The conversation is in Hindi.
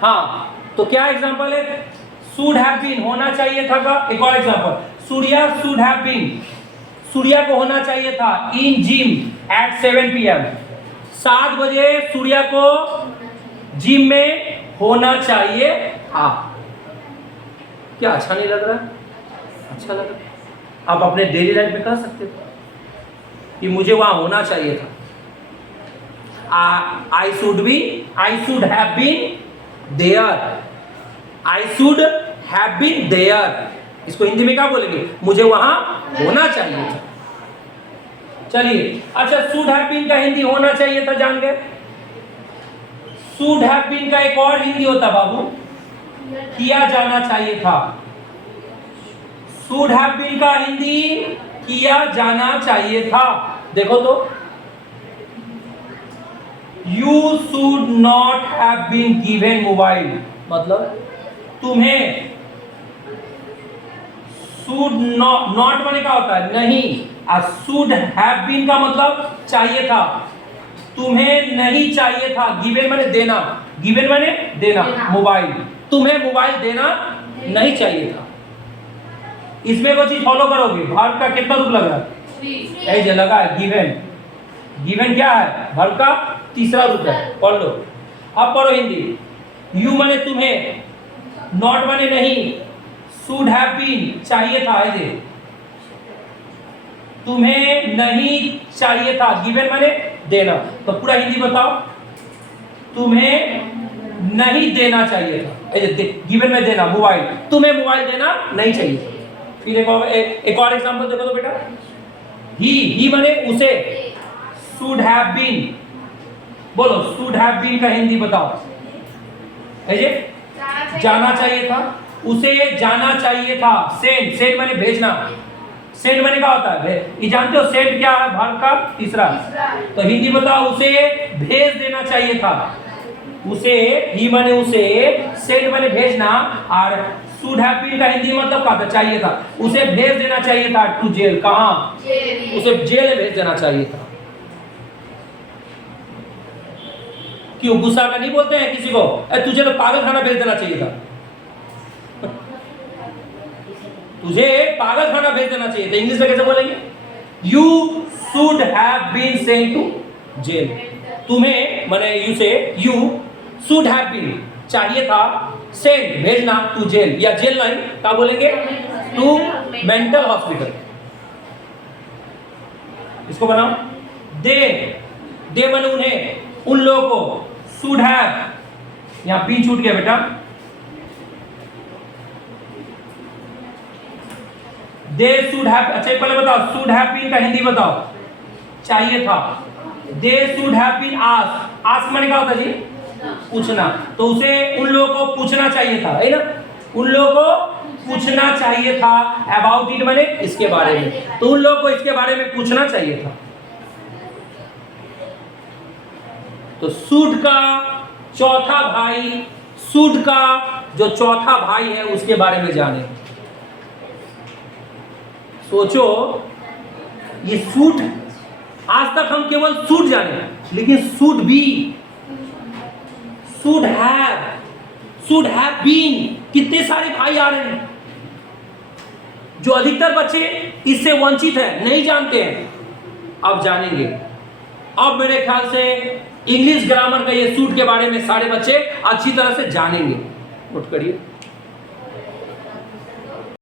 हाँ, तो क्या एग्जांपल है? शुड हैव बीन, होना चाहिए था का। एक और example, Surya should have been, Surya को होना चाहिए था इन जिम एट 7 PM, 7 बजे सूर्या को जिम में होना चाहिए था। क्या अच्छा नहीं लग रहा? अच्छा लग रहा है। आप अपने डेली लाइफ में कर सकते हो कि मुझे वहां होना चाहिए था। I should have been there, I should have been there, इसको हिंदी में क्या बोलेंगे? मुझे वहां होना चाहिए था। चलिए, अच्छा, शुड हैव बीन का हिंदी होना चाहिए था जान गए। शुड हैव बीन का एक और हिंदी होता बाबू, किया जाना चाहिए था। शुड हैव बीन का हिंदी किया जाना चाहिए था। देखो तो, you should not have been given mobile, मतलब तुम्हें, शुड नॉट माने क्या होता है? नहीं, और शुड हैव बीन का मतलब चाहिए था, तुम्हें नहीं चाहिए था। गिवन माने देना, गिवन माने देना, मोबाइल, तुम्हें मोबाइल देना नहीं चाहिए था। इसमें वो चीज फॉलो करोगे, वर्ब का कितना रूप लग रहा है? ऐसे लगा है गिवन, गिवन क्या है? वर्ब का तीसरा रूप है, पढ़ लो। अब पढ़ो हिंदी, यू माने तुम्हें, नॉट माने नहीं, शुड हैव बीन चाहिए था, ऐसे तुम्हें नहीं चाहिए था, गिवन माने देना। तो पूरा हिंदी बताओ, तुम्हें नहीं देना चाहिए था, ऐसे गिवन में देना, मोबाइल, तुम्हें मोबाइल देना नहीं चाहिए। फिर एक और एग्जांपल देखो तो बेटा, ही माने उसे, शुड हैव बीन, बोलो शुड हैव बीन का हिंदी बताओ। ऐसे जाना चाहिए था, उसे जाना चाहिए था। सेंड, सेंड माने भेजना, सेंड माने क्या होता है? ये जानते हो सेंड क्या है? वर्ब का तीसरा। तो हिंदी बताओ, उसे भेज देना चाहिए था। उसे, ही माने उसे, सेंड माने भेजना, और शुड हैव बीन का हिंदी मतलब क्या था? चाहिए था। उसे भेज देना चाहिए था टू जेल, कहां? उसे जेल में भेज देना चाहिए था। क्यों गुस्सा का नहीं बोलते हैं किसी को? तुझे तो पागल खाना भेज देना चाहिए था, तुझे पागल खाना भेज देना चाहिए था। इंग्लिश में कैसे बोलेंगे? You should have been sent to jail, तुम्हें माने यू से, यू शुड हैव बीन चाहिए था, सेंट भेजना, टू जेल, या जेल नहीं क्या बोलेंगे? To mental hospital. इसको बनाओ, दे माने उन्हें, उन लोगों को, शुड हैव, यहां बी छूट गया बेटा, दे शुड हैव। अच्छा पहले बताओ, शुड हैव बीन का हिंदी बताओ, चाहिए था। They should have been asked, ask माने क्या होता है जी? पूछना। तो उसे, उन लोगों को पूछना चाहिए था, है ना? उन लोगों को पूछना चाहिए था, अबाउट इट माने इसके बारे में, तो उन लोगों को इसके बारे में पूछना चाहिए था। तो शुड का चौथा भाई, शुड का जो चौथा भाई है उसके बारे में जाने। सोचो, ये शुड, आज तक हम केवल शुड जाने, लेकिन should be, should have been, कितने सारे भाई आ रहे हैं जो अधिकतर बच्चे इससे वंचित हैं, नहीं जानते हैं। अब जानेंगे। अब मेरे ख्याल से इंग्लिश ग्रामर का ये शुड के बारे में सारे बच्चे अच्छी तरह से जानेंगे। नोट करिए।